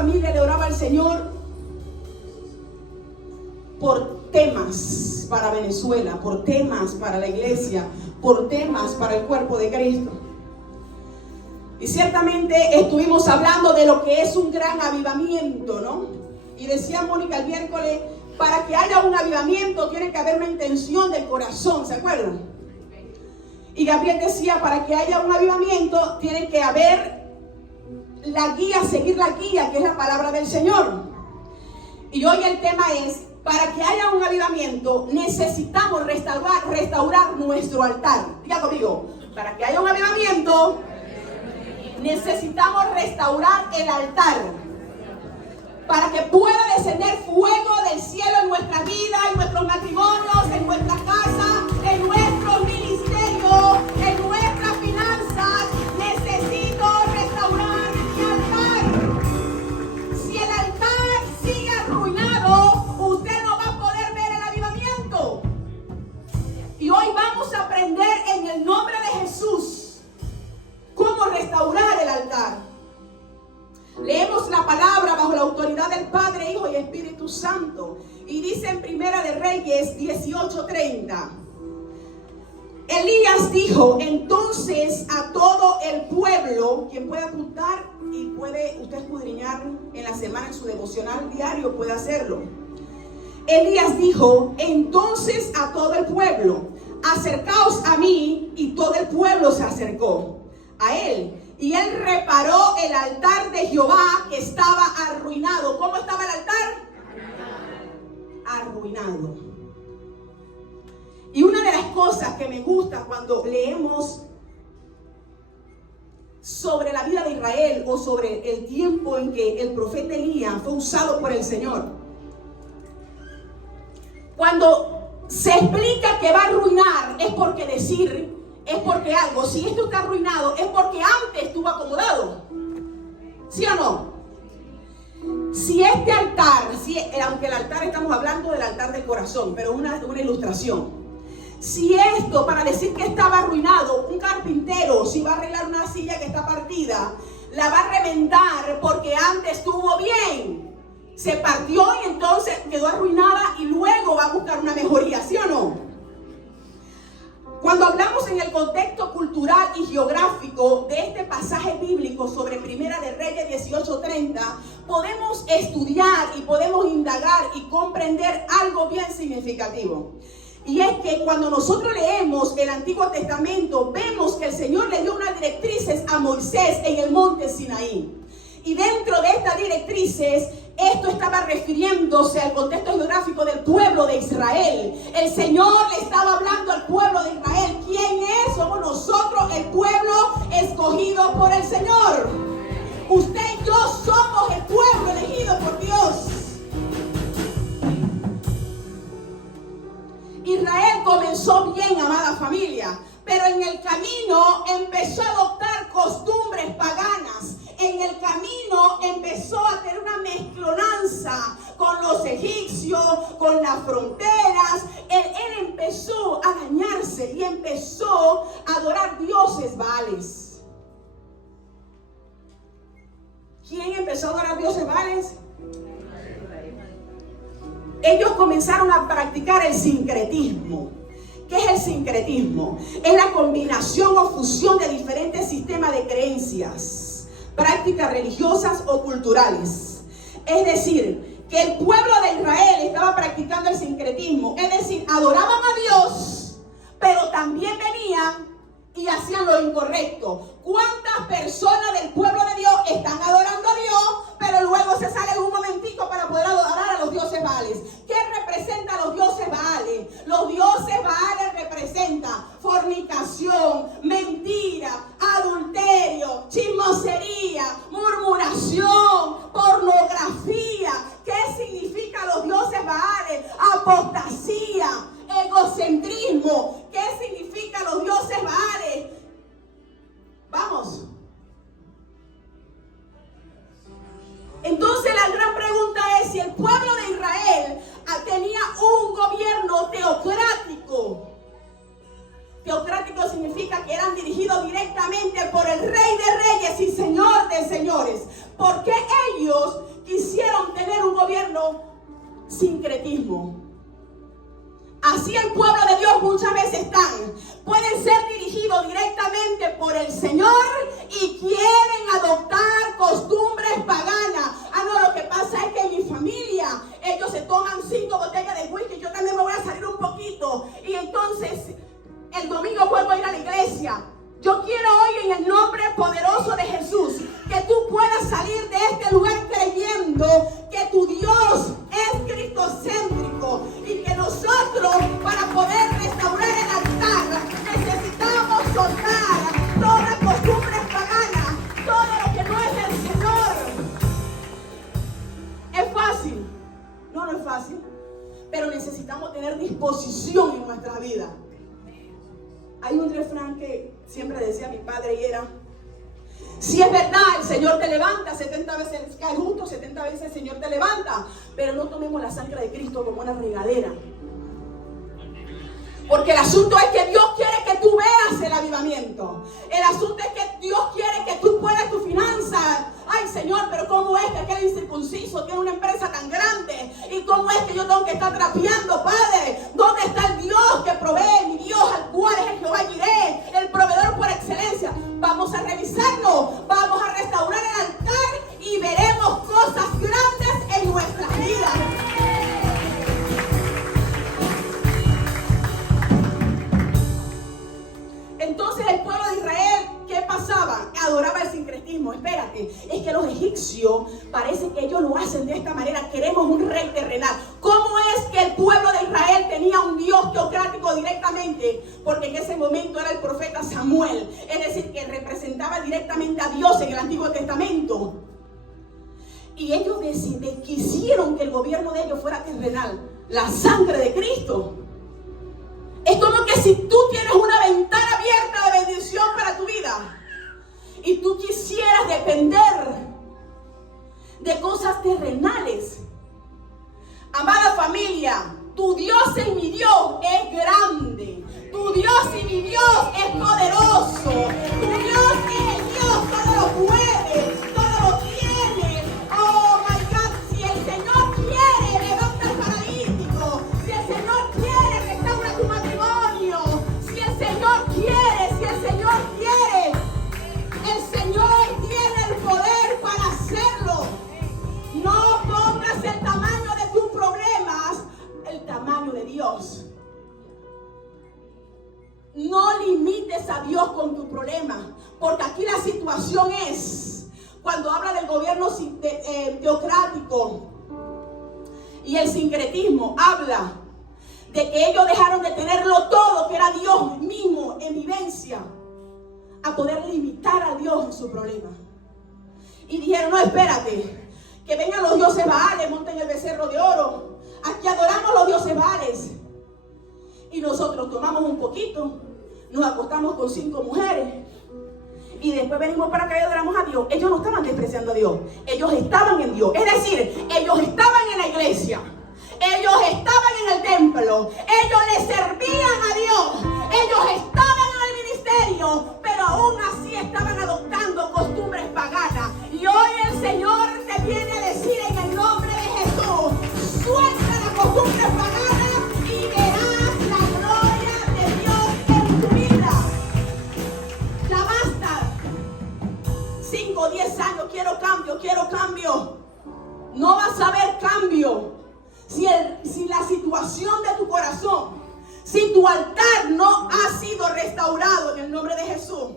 familia le oraba al Señor por temas para Venezuela, por temas para la iglesia, por temas para el cuerpo de Cristo. Y ciertamente estuvimos hablando de lo que es un gran avivamiento, ¿no? Y decía Mónica el miércoles, para que haya un avivamiento tiene que haber una intención del corazón, ¿se acuerdan? Y Gabriel decía, para que haya un avivamiento tiene que haber la guía, seguir la guía, que es la palabra del Señor. Y hoy el tema es, para que haya un avivamiento necesitamos restaurar nuestro altar. Diga conmigo, para que haya un avivamiento necesitamos restaurar el altar, para que pueda descender fuego del cielo en nuestra vida, en nuestros matrimonios, en nuestra casa, en nuestro ministerio, en nuestras finanzas. Necesito restaurar mi altar. Si el altar sigue arruinado, usted no va a poder ver el avivamiento. Y hoy vamos a aprender en el nombre de Jesús cómo restaurar el altar. Leemos la palabra bajo la autoridad del Padre, Hijo y Espíritu Santo. Y dice en Primera de Reyes 18:30. Elías dijo entonces a todo el pueblo, quien puede apuntar y puede usted escudriñar en la semana en su devocional diario, puede hacerlo. Elías dijo entonces a todo el pueblo, acercaos a mí, y todo el pueblo se acercó a él. Y él reparó el altar de Jehová que estaba arruinado. ¿Cómo estaba el altar? Arruinado. Y una de las cosas que me gusta cuando leemos sobre la vida de Israel o sobre el tiempo en que el profeta Elías fue usado por el Señor, cuando se explica que va a arruinar, es porque algo, si esto está arruinado, es porque antes estuvo acomodado. ¿Sí o no? Si este altar, aunque el altar estamos hablando del altar del corazón, pero una ilustración. Si esto, para decir que estaba arruinado, un carpintero, si va a arreglar una silla que está partida, la va a remendar porque antes estuvo bien. Se partió y entonces quedó arruinada y luego va a buscar una mejoría, ¿sí o no? Cuando hablamos en el contexto cultural y geográfico de este pasaje bíblico sobre Primera de Reyes 18:30, podemos estudiar y podemos indagar y comprender algo bien significativo. Y es que cuando nosotros leemos el Antiguo Testamento, vemos que el Señor le dio unas directrices a Moisés en el monte Sinaí. Y dentro de estas directrices, esto estaba refiriéndose al contexto geográfico del pueblo de Israel. El Señor le estaba hablando al pueblo de Israel. ¿Quién es? Somos nosotros, el pueblo escogido por el Señor. Usted y yo somos el pueblo elegido por Dios. Israel comenzó bien, amada familia, pero en el camino empezó a adoptar costumbres paganas. En el camino empezó a tener una mezclonanza con los egipcios, con las fronteras. Él empezó a dañarse y empezó a adorar dioses baales. ¿Quién empezó a adorar dioses baales? Ellos comenzaron a practicar el sincretismo. ¿Qué es el sincretismo? Es la combinación o fusión de diferentes sistemas de creencias, prácticas religiosas o culturales. Es decir, que el pueblo de Israel estaba practicando el sincretismo. Es decir, adoraban a Dios, pero también venían y hacían lo incorrecto. ¿Cuántas personas del pueblo de Dios están adorando a Dios, pero luego se salen un momentico para poder adorar a los dioses baales? ¿Qué representa a los dioses baales? Los dioses baales representan fornicación, mentira, adulterio, chismosería, murmuración, pornografía. ¿Qué significa los dioses baales? Apostasía, egocentrismo. ¿Qué significa los dioses baales? Vamos. Entonces la gran pregunta es si el pueblo de Israel tenía un gobierno teocrático. Teocrático significa que eran dirigidos directamente por el Rey de Reyes y Señor de Señores. Porque ellos gobierno sincretismo. Así el pueblo de Dios muchas veces pueden ser dirigidos directamente por el Señor y quieren adoptar costumbres paganas. No, lo que pasa es que en mi familia ellos se toman 5 botellas de whisky, yo también me voy a salir un poquito y entonces el domingo vuelvo a ir a la iglesia. Yo quiero hoy en el nombre poderoso de Jesús que tú puedas salir de este lugar creyendo que tu Dios es cristocéntrico y que nosotros para poder restaurar el altar necesitamos soltar toda costumbre pagana, todo lo que no es el Señor. ¿Es fácil? No, no es fácil, pero necesitamos tener disposición en nuestra vida. Hay un refrán que siempre decía mi padre y era: si es verdad, el Señor te levanta, 70 veces cae justo, 70 veces el Señor te levanta, pero no tomemos la sangre de Cristo como una regadera. Porque el asunto es que Dios quiere que tú veas el avivamiento. El asunto es que Dios quiere que tú puedas tu finanza. Ay, Señor, pero ¿cómo es que aquel incircunciso tiene una empresa tan grande? ¿Y cómo es que yo tengo que estar trapeando, Padre? ¿Dónde está el Dios que provee? Mi Dios, al cual es el Jehová Jireh, el proveedor por excelencia. Vamos a revisarlo, vamos a restaurar el altar y veremos cosas grandes en nuestras vidas. Entonces el pueblo de Israel, ¿qué pasaba? Adoraba el sincretismo. Espérate, es que los egipcios parece que ellos lo hacen de esta manera. Queremos un rey terrenal. ¿Cómo es que el pueblo de Israel tenía un Dios teocrático directamente? Porque en ese momento era el profeta Samuel, es decir, que representaba directamente a Dios en el Antiguo Testamento. Y ellos quisieron que el gobierno de ellos fuera terrenal. La sangre de Cristo. Es como que si tú tienes una ventana abierta de bendición para tu vida y tú quisieras depender de cosas terrenales. Amada familia, tu Dios y mi Dios es grande. Tu Dios y mi Dios es poderoso. Tu Dios es el Dios, todo lo puede, todo lo tiene. Oh my God, si el Señor quiere, levanta al paralítico. Si el Señor quiere, restaura tu matrimonio. Si el Señor quiere, el Señor tiene el poder para hacerlo. No pongas el tamaño de tus problemas, el tamaño de Dios. No limites a Dios con tu problema, porque aquí la situación es, cuando habla del gobierno teocrático y el sincretismo, habla de que ellos dejaron de tenerlo todo, que era Dios mismo en vivencia, a poder limitar a Dios en su problema. Y dijeron: no, espérate, que vengan los dioses Baales, monten el becerro de oro. Aquí adoramos los dioses Baales. Y nosotros tomamos un poquito, nos acostamos con 5 mujeres y después venimos para acá y adoramos a Dios. Ellos no estaban despreciando a Dios, ellos estaban en Dios. Es decir, ellos estaban en la iglesia, ellos estaban en el templo, ellos le servían a Dios, ellos estaban en el ministerio, pero aún así estaban adoptando costumbres paganas. Y hoy el Señor te viene a decir en el nombre de Jesús: suelta las costumbres paganas y verás la gloria de Dios en tu vida. Ya basta. 5 o 10 años, quiero cambio. No vas a ver cambio si la situación de tu corazón, si tu altar no ha sido restaurado en el nombre de Jesús.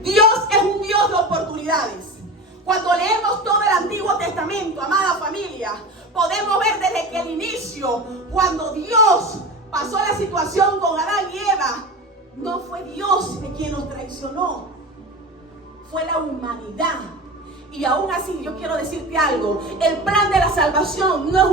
Dios es un Dios de oportunidades. Cuando leemos todo el Antiguo Testamento, amada familia, podemos ver desde que el inicio, cuando Dios pasó la situación con Adán y Eva, no fue Dios de quien nos traicionó, fue la humanidad. Y aún así yo quiero decirte algo: el plan de la salvación no es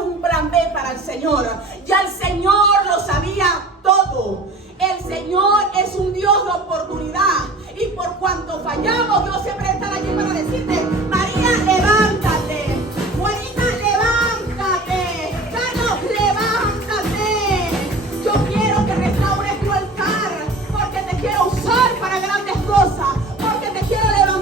un plan B para el Señor. Ya el Señor lo sabía todo. El Señor es un Dios de oportunidad, y por cuanto fallamos, Dios siempre estará allí para decirte: María, levántate. Juanita, levántate. Carlos, levántate. Yo quiero que restaures tu altar, porque te quiero usar para grandes cosas, porque te quiero levantar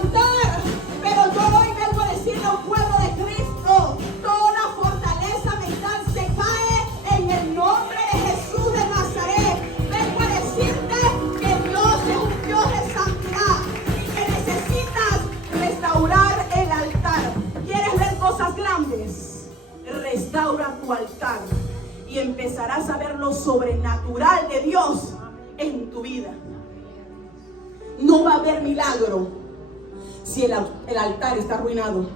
lo sobrenatural de Dios en tu vida. No va a haber milagro si el altar está arruinado.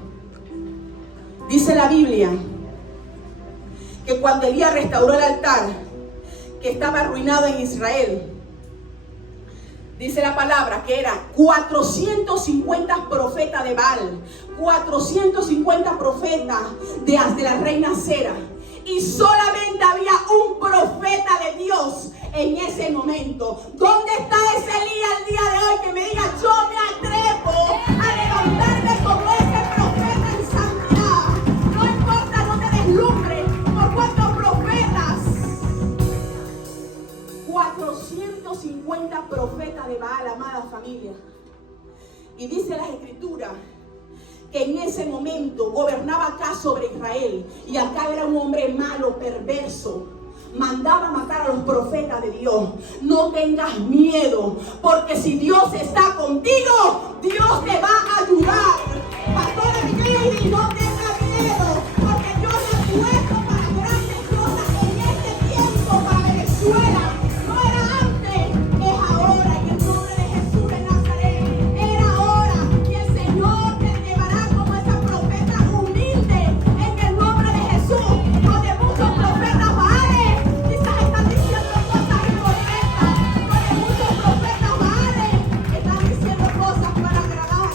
Dice la Biblia que cuando Elías restauró el altar que estaba arruinado en Israel, dice la palabra que eran 450 profetas de Baal, 450 profetas de la reina Sera, y solamente había un profeta de Dios en ese momento. ¿Dónde está ese Elías el día de hoy que me diga: yo me atrevo a levantarme como ese profeta en santidad? No importa, no te deslumbres por cuántos profetas. 450 profetas de Baal, amada familia. Y dice las escrituras que en ese momento gobernaba acá sobre Israel, y acá era un hombre malo, perverso, mandaba matar a los profetas de Dios. No tengas miedo, porque si Dios está contigo, Dios te va a ayudar. Pastora Miguel, no tengas miedo, porque Dios me ha puesto para grandes cosas en este tiempo para Venezuela. No era antes, es ahora, en el nombre de Jesús de Nazaret. Era ahora, y el Señor te llevará como esa profeta humilde en el nombre de Jesús. Donde muchos profetas Baales quizás están diciendo cosas incorrectas, donde muchos profetas Baales están diciendo cosas para agradar,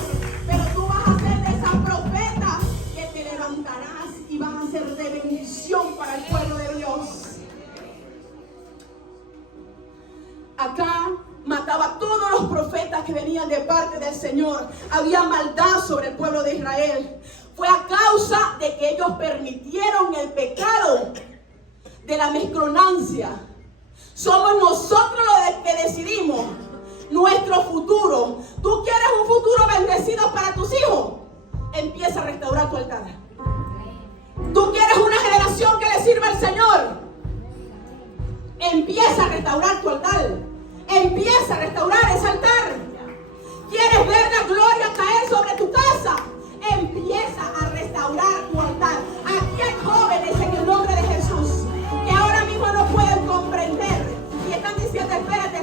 pero tú vas a ser de esas profetas que te levantarás y vas a ser de bendición para el pueblo de Dios. Acá mataba a todos los profetas que venían de parte del Señor. Había maldad sobre el pueblo de Israel. Fue a causa de que ellos permitieron el pecado de la mezclonancia. Somos nosotros los que decidimos nuestro futuro. ¿Tú quieres un futuro bendecido para tus hijos? Empieza a restaurar tu altar. ¿Tú quieres una generación que le sirva al Señor? Empieza a restaurar tu altar. Empieza a restaurar ese altar. ¿Quieres ver la gloria caer sobre tu casa? Empieza a restaurar tu altar. Aquí hay jóvenes en el nombre de Jesús que ahora mismo no pueden comprender y están diciendo: espérate,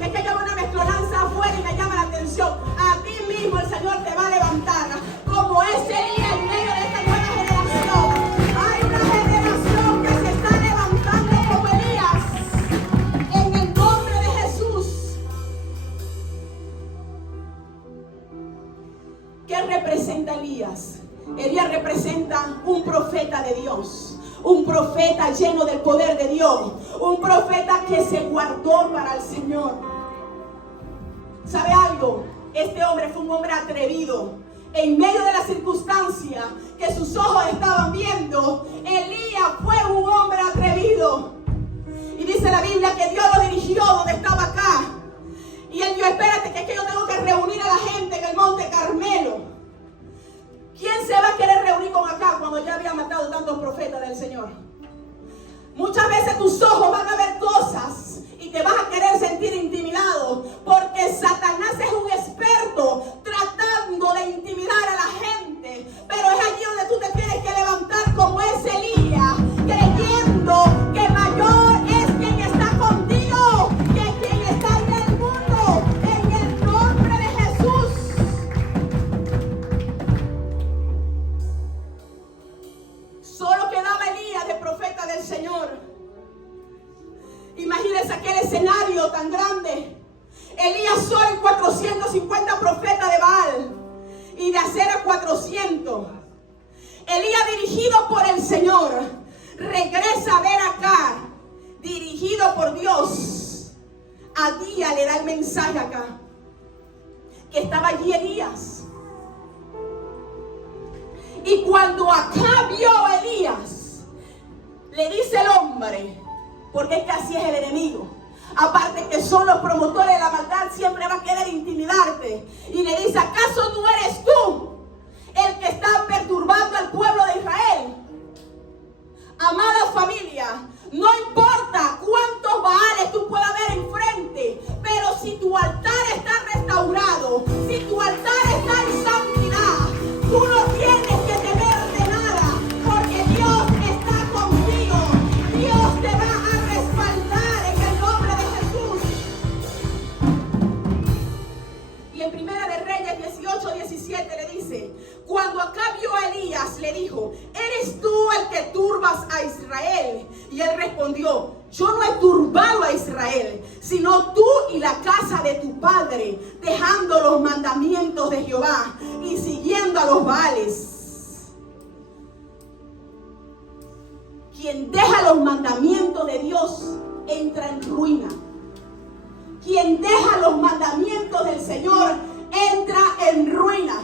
es que yo veo una mezclonanza afuera y me llama la atención. A ti mismo el Señor te va a levantar como ese día en medio de esta nueva generación. Hay una generación que se está levantando como Elías en el nombre de Jesús. ¿Qué representa Elías? Elías representa un profeta de Dios, un profeta lleno del poder de Dios, un profeta que se guardó para el Señor. ¿Sabe algo? Este hombre fue un hombre atrevido. En medio de la circunstancia que sus ojos estaban viendo, Elías fue un hombre atrevido. Y dice la Biblia que Dios lo dirigió donde estaba acá. Y él dijo: espérate, que es que yo tengo que reunir a la gente en el monte Carmelo. ¿Quién se va a querer reunir con acá cuando ya había matado tantos profetas del Señor? Muchas veces tus ojos van a ver cosas y te vas a querer sentir intimidado, porque Satanás es un experto tratando de intimidar a la gente. Pero es allí donde tú te tienes que levantar como ese Elías, creyendo que mayor es quien está contigo que quien está en el mundo, en el nombre de Jesús. Solo quedaba Elías de profeta del Señor. Imagínense aquel escenario tan grande. Elías solo en 450 profetas de Baal, y de Acera 400. Elías, dirigido por el Señor, regresa a ver acá, dirigido por Dios. A día le da el mensaje acá, que estaba allí Elías. Y cuando acá vio a Elías, le dice el hombre, porque es que así es el enemigo. Aparte que son los promotores de la maldad, siempre va a querer intimidarte. Y le dice: ¿acaso no eres tú el que está perturbando al pueblo de Israel? Amada familia, no importa cuántos Baales tú puedas ver enfrente, pero si tu altar está restaurado, si tu altar está en santidad, tú no tienes que temer de nada, porque Dios está contigo. Dios te va a le dijo: ¿eres tú el que turbas a Israel? Y él respondió: yo no he turbado a Israel, sino tú y la casa de tu padre, dejando los mandamientos de Jehová y siguiendo a los Baales. Quien deja los mandamientos de Dios entra en ruina. Quien deja los mandamientos del Señor entra en ruina.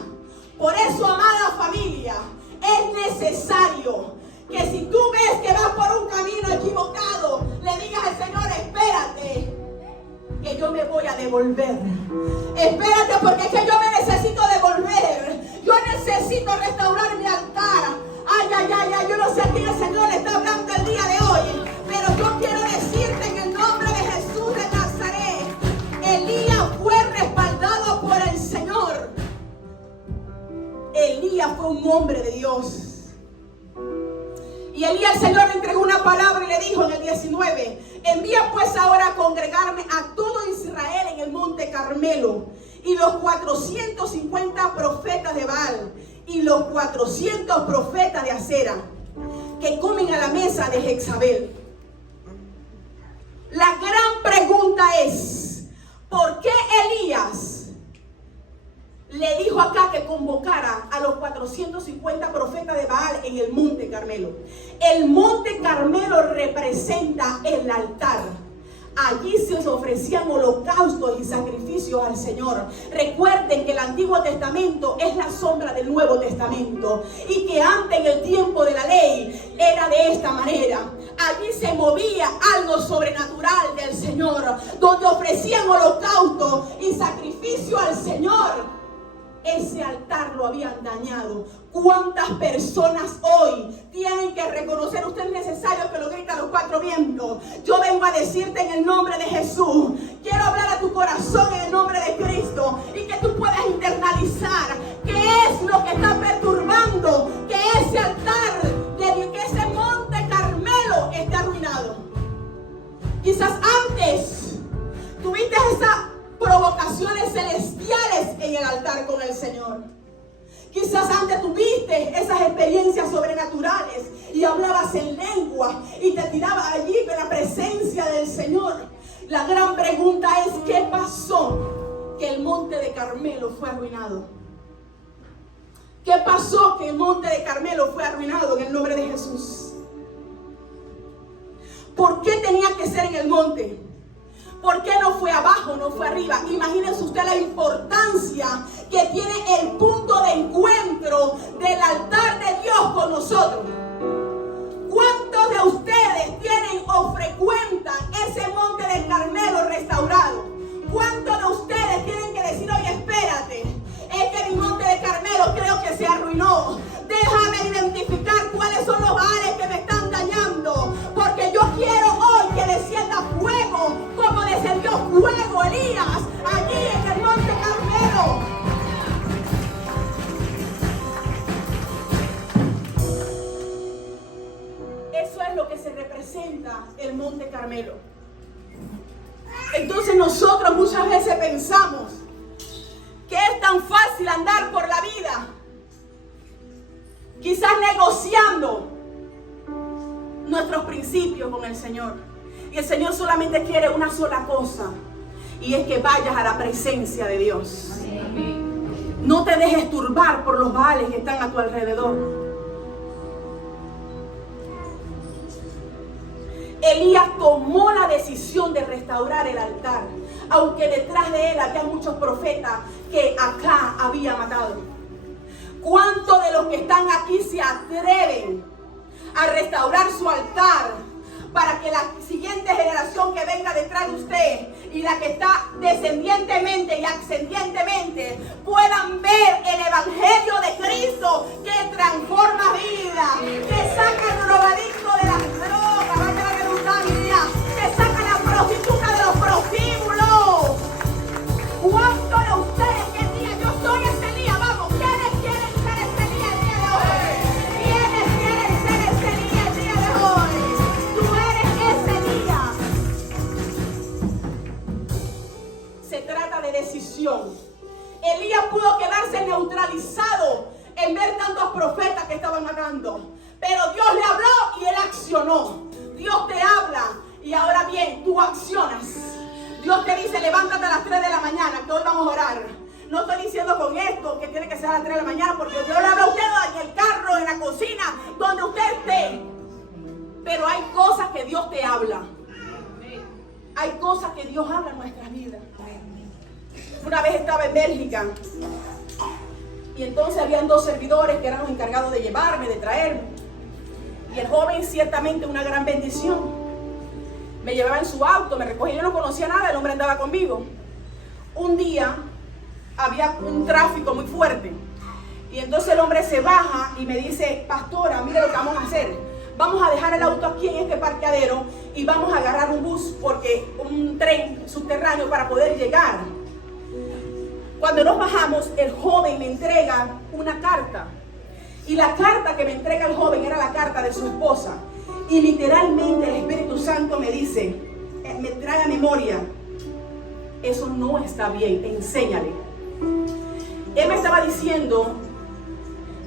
Por eso, amada familia, es necesario que si tú ves que vas por un camino equivocado, le digas al Señor: espérate, que yo me voy a devolver. Espérate, porque es que yo me necesito devolver. Yo necesito restaurar mi altar. Ay, ay, ay, ay, yo no sé a quién el Señor le está hablando el día de hoy, pero yo quiero decirte en el nombre de Jesús de Nazaret: Elías fue respaldado por el Señor. Elías fue un hombre de Dios. Y Elías, el Señor le entregó una palabra y le dijo en el 19: envía pues ahora a congregarme a todo Israel en el monte Carmelo, y los 450 profetas de Baal y los 400 profetas de Acera, que comen a la mesa de Jezabel. La gran pregunta es: ¿por qué Elías le dijo acá que convocara a los 450 profetas de Baal en el monte Carmelo? El monte Carmelo representa el altar. Allí se ofrecían holocaustos y sacrificios al Señor. Recuerden que el Antiguo Testamento es la sombra del Nuevo Testamento, y que antes, en el tiempo de la ley, era de esta manera. Allí se movía algo sobrenatural del Señor, donde ofrecían holocaustos y sacrificio al Señor. Ese altar lo habían dañado. ¿Cuántas personas hoy tienen que reconocer? Usted es necesario que lo grite a los cuatro vientos. Yo vengo a decirte en el nombre de Jesús. Quiero hablar a tu corazón en el nombre de Cristo, y que tú puedas internalizar qué es lo que está perturbando que ese altar, que ese monte Carmelo esté arruinado. Quizás antes tuviste esa provocaciones celestiales en el altar con el Señor. Quizás antes tuviste esas experiencias sobrenaturales y hablabas en lengua y te tirabas allí en la presencia del Señor. La gran pregunta es: ¿qué pasó que el monte de Carmelo fue arruinado? ¿Qué pasó que el monte de Carmelo fue arruinado en el nombre de Jesús? ¿Por qué tenía que ser en el monte? ¿Por qué no fue abajo, no fue arriba? Imagínense usted la importancia que tiene el punto de encuentro del altar de Dios con nosotros. ¿Cuántos de ustedes tienen o frecuentan ese monte del Carmelo restaurado? ¿Cuántos de ustedes tienen que decir: oye, espérate, es que mi monte de Carmelo creo que se arruinó? Déjame identificar cuáles son los baales que me están dañando, porque yo quiero hoy que descienda fuego, como descendió fuego Elías allí en el monte Carmelo. Eso es lo que se representa el monte Carmelo. Entonces nosotros muchas veces pensamos que es tan fácil andar por la vida, quizás negociando nuestros principios con el Señor. Y el Señor solamente quiere una sola cosa, y es que vayas a la presencia de Dios. No te dejes turbar por los baales que están a tu alrededor. Elías tomó la decisión de restaurar el altar, aunque detrás de él había muchos profetas que acá había matado. ¿Cuántos de los que están aquí se atreven a restaurar su altar para que la siguiente generación que venga detrás de usted y la que está descendientemente y ascendientemente puedan ver el evangelio de Cristo que transforma vida, que saca el drogadicto de las drogas, vaya la redundancia, que saca la prostituta de los prostíbulos? ¿Cuántos de ustedes que digan: yo soy ese Elías? Vamos, ¿quiénes quieren ser ese Elías el día de hoy? ¿Quiénes quieren ser ese Elías el día de hoy? Tú eres ese Elías. Se trata de decisión. Elías pudo quedarse neutralizado en ver tantos profetas que estaban matando. Pero Dios le habló y él accionó. Dios te habla y ahora bien, tú accionas. Dios te dice, levántate a las 3 de la mañana, que hoy vamos a orar. No estoy diciendo con esto que tiene que ser a las 3 de la mañana, porque Dios le habla a usted en el carro, en la cocina, donde usted esté. Pero hay cosas que Dios te habla. Hay cosas que Dios habla en nuestras vidas. Una vez estaba en Bélgica y entonces habían 2 servidores que eran los encargados de llevarme, de traerme. Y el joven, ciertamente una gran bendición, me llevaba en su auto, me recogía, yo no conocía nada, el hombre andaba conmigo. Un día había un tráfico muy fuerte y entonces el hombre se baja y me dice, pastora, mire lo que vamos a hacer. Vamos a dejar el auto aquí en este parqueadero y vamos a agarrar un bus, porque un tren subterráneo para poder llegar. Cuando nos bajamos, el joven me entrega una carta. Y la carta que me entrega el joven era la carta de su esposa. Y literalmente el Espíritu Santo me dice, me trae a memoria, eso no está bien, enséñale. Él me estaba diciendo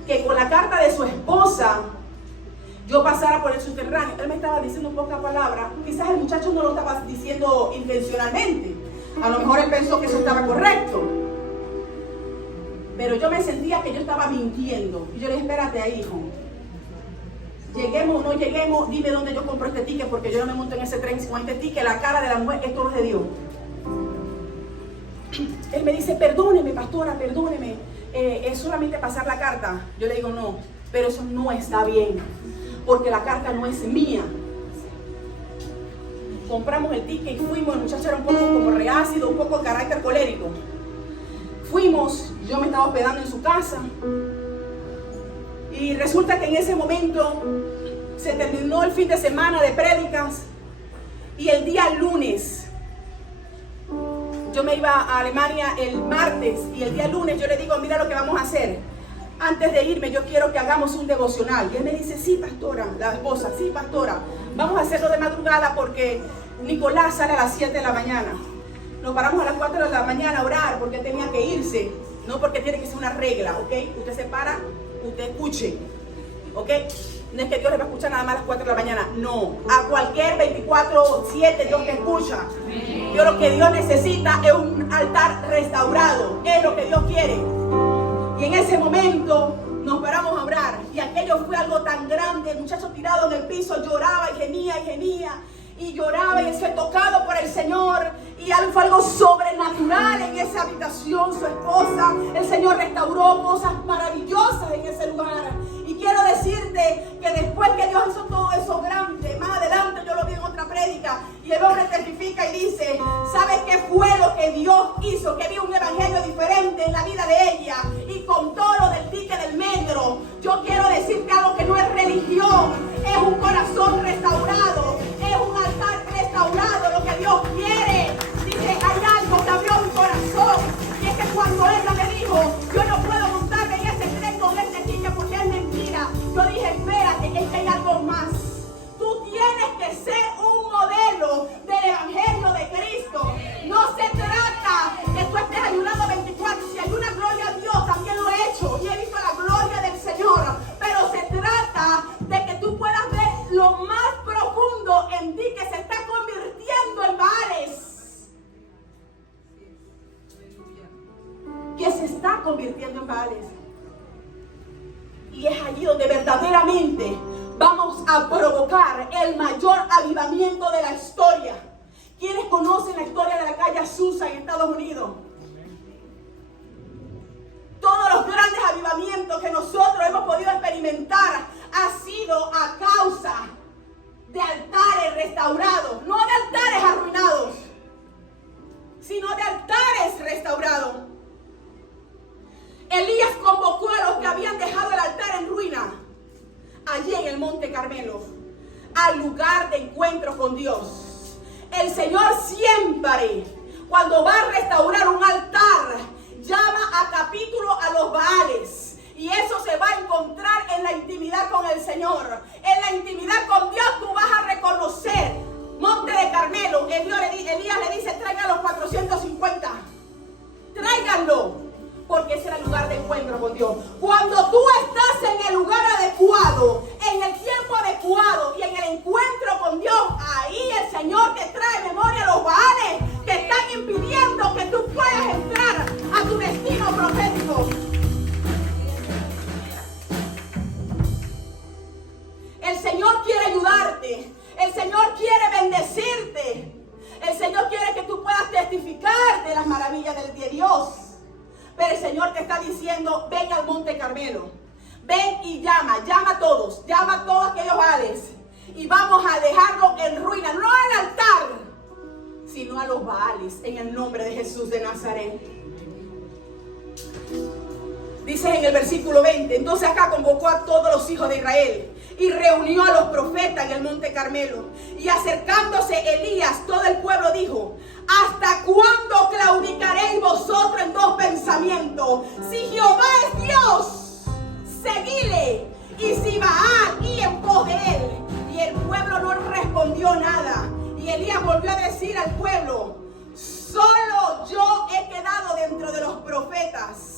que con la carta de su esposa yo pasara por el subterráneo. Él me estaba diciendo pocas palabras. Quizás el muchacho no lo estaba diciendo intencionalmente. A lo mejor él pensó que eso estaba correcto. Pero yo me sentía que yo estaba mintiendo. Y yo le dije, espérate ahí, hijo. Lleguemos o no lleguemos, dime dónde yo compro este ticket, porque yo no me monto en ese tren con este ticket. La cara de la mujer, esto no es de Dios. Él me dice, perdóneme, pastora, perdóneme. Es solamente pasar la carta. Yo le digo, no, pero eso no está bien, porque la carta no es mía. Compramos el ticket y fuimos. El muchacho era un poco como reácido, un poco de carácter colérico. Fuimos, yo me estaba hospedando en su casa y resulta que en ese momento se terminó el fin de semana de prédicas y el día lunes, yo me iba a Alemania el martes y el día lunes yo le digo, mira lo que vamos a hacer. Antes de irme yo quiero que hagamos un devocional. Y él me dice, sí, pastora, la esposa, sí, pastora, vamos a hacerlo de madrugada porque Nicolás sale a las 7 de la mañana. Nos paramos a las 4 de la mañana a orar porque él tenía que irse, no porque tiene que ser una regla, ¿ok? Usted se para, usted escuche, ¿ok? No es que Dios le va a escuchar nada más a las 4 de la mañana, no. A cualquier 24/7 Dios te escucha. Dios, lo que Dios necesita es un altar restaurado, es lo que Dios quiere. Y en ese momento nos paramos a orar y aquello fue algo tan grande. El muchacho tirado en el piso lloraba y gemía y gemía. Y lloraba y fue tocado por el Señor. Y fue algo sobrenatural en esa habitación. Su esposa, el Señor restauró cosas maravillosas en ese lugar. Y quiero decirte que después que Dios hizo todo eso grande, más adelante yo lo vi en otra prédica, y el hombre testifica y dice, ¿sabes qué fue lo que Dios hizo? Que vi un evangelio diferente en la vida de ella. Y con todo lo del ticket del metro, yo quiero decirte algo que no es religión, es un corazón restaurado, es un altar restaurado, lo que Dios quiere. Dice, hay algo que abrió mi corazón, y es que cuando ella me dijo, yo no puedo montarme en ese tren con este ticket porque es mentira, yo dije, espérate, es que hay algo más. Tú tienes que ser un modelo del evangelio de Cristo. No se trata que tú estés ayunando 24, si hay una gloria a Dios, también lo he hecho y he visto la gloria del Señor, pero se trata de que tú puedas ver lo más profundo en ti que se está convirtiendo en Baales. Que se está convirtiendo en Baales. Y es allí donde verdaderamente vamos a provocar el mayor avivamiento de la historia. ¿Quiénes conocen la historia de la calle Azusa en Estados Unidos? Todos los grandes avivamientos que nosotros hemos podido experimentar ha sido a causa de altares restaurados, no de altares arruinados, sino de altares restaurados. Elías convocó a los que habían dejado el altar en ruina, allí en el Monte Carmelo, al lugar de encuentro con Dios. El Señor siempre, cuando va a restaurar un altar, llama a capítulo a los Baales. Y eso se va a encontrar en la intimidad con el Señor. En la intimidad con Dios tú vas a reconocer. Monte de Carmelo, Elías le dice, traigan los 450. Tráiganlo. Porque ese era el lugar de encuentro con Dios. Cuando tú de las maravillas de Dios. Pero el Señor te está diciendo, ven al Monte Carmelo. Ven y llama a todos aquellos Baales. Y vamos a dejarlo en ruina, no al altar, sino a los Baales, en el nombre de Jesús de Nazaret. Dice en el versículo 20, entonces acá convocó a todos los hijos de Israel y reunió a los profetas en el Monte Carmelo. Y acercándose Elías, todo el pueblo dijo, ¿hasta cuándo claudicaréis vosotros en dos pensamientos? Si Jehová es Dios, seguile, y si Baal, y en pos de él. Y el pueblo no respondió nada. Y Elías volvió a decir al pueblo, solo yo he quedado dentro de los profetas.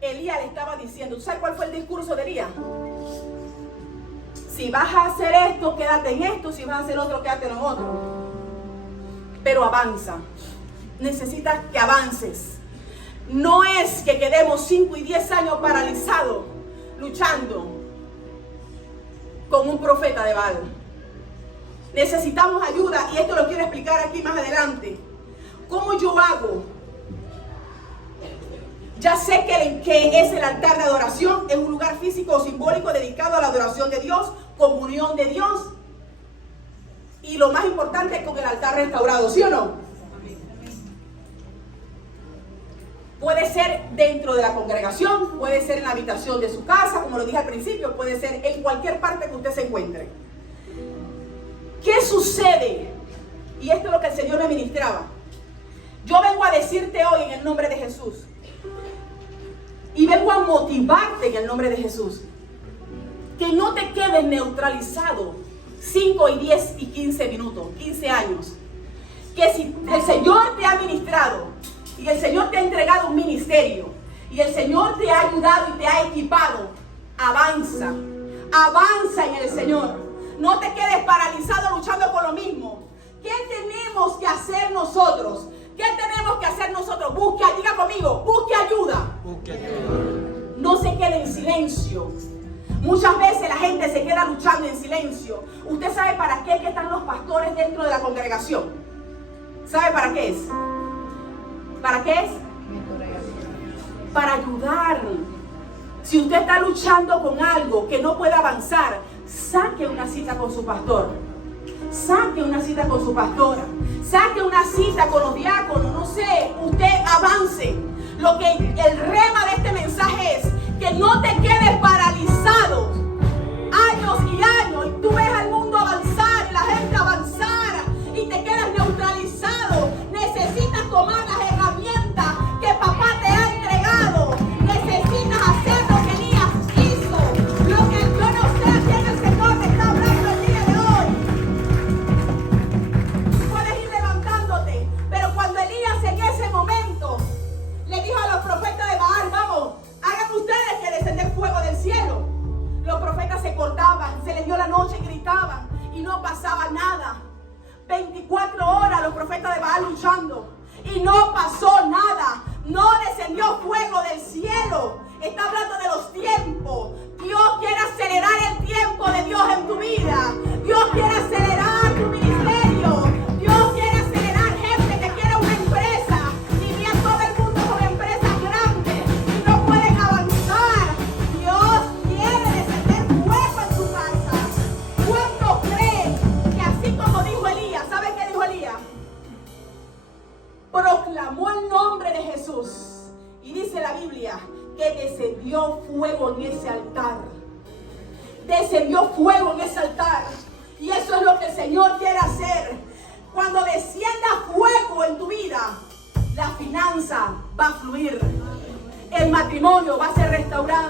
Elías le estaba diciendo, ¿tú sabes cuál fue el discurso de Elías? Si vas a hacer esto, quédate en esto. Si vas a hacer otro, quédate en lo otro. Pero avanza. Necesitas que avances. No es que quedemos 5 y 10 años paralizados, luchando con un profeta de Baal. Necesitamos ayuda, y esto lo quiero explicar aquí más adelante. ¿Cómo yo hago? Ya sé que es el altar de adoración, es un lugar físico o simbólico dedicado a la adoración de Dios, comunión de Dios. Y lo más importante es con el altar restaurado, ¿sí o no? Puede ser dentro de la congregación, puede ser en la habitación de su casa, como lo dije al principio, puede ser en cualquier parte que usted se encuentre. ¿Qué sucede? Y esto es lo que el Señor me ministraba. Yo vengo a decirte hoy en el nombre de Jesús, y vengo a motivarte en el nombre de Jesús, que no te quedes neutralizado 5 y 10 y 15 minutos, 15 años. Que si el Señor te ha ministrado y el Señor te ha entregado un ministerio y el Señor te ha ayudado y te ha equipado, avanza en el Señor. No te quedes paralizado luchando con lo mismo. ¿Qué tenemos que hacer nosotros? ¿Qué tenemos que hacer nosotros? Diga conmigo, busque ayuda. No se quede en silencio. Muchas veces la gente se queda luchando en silencio. ¿Usted sabe para qué están los pastores dentro de la congregación? ¿Sabe para qué es? ¿Para qué es? Para ayudar. Si usted está luchando con algo que no puede avanzar, saque una cita con su pastor. Saque una cita con su pastora. Saque una cita con los diáconos. No sé, usted avance. Lo que el rema de este mensaje es que no te quedes paralizado años y años, y tú ves al mundo avanzar y la gente avanzar y te quedas neutralizado. Necesitas tomar las herramientas que papá te ha entregado. Necesitas hacer lo que Elías hizo. Lo que yo no sé a quién el Señor me está hablando el día de hoy. Puedes ir levantándote, pero cuando Elías en ese momento le dijo a los profetas de Baal, vamos, hagan ustedes que descender fuego del cielo. Los profetas se cortaban, se les dio la noche y gritaban y no pasaba nada. 24 horas los profetas de Baal luchando y no pasó nada. No descendió fuego del cielo. Está hablando de los tiempos. Dios quiere acelerar el tiempo de Dios en tu vida. Dios quiere acelerar tu ministerio. Dios quiere acelerar gente que quiere una empresa y ve a todo el mundo con empresas grandes y no pueden avanzar. Dios quiere descender fuego en tu casa. ¿Cuántos creen que así como dijo Elías? ¿Saben qué dijo Elías? Proclamó el nombre de Jesús. Y dice la Biblia que descendió fuego en ese altar. Descendió fuego en ese altar. Y eso es lo que el Señor quiere hacer. Cuando descienda fuego en tu vida, la finanza va a fluir. El matrimonio va a ser restaurado.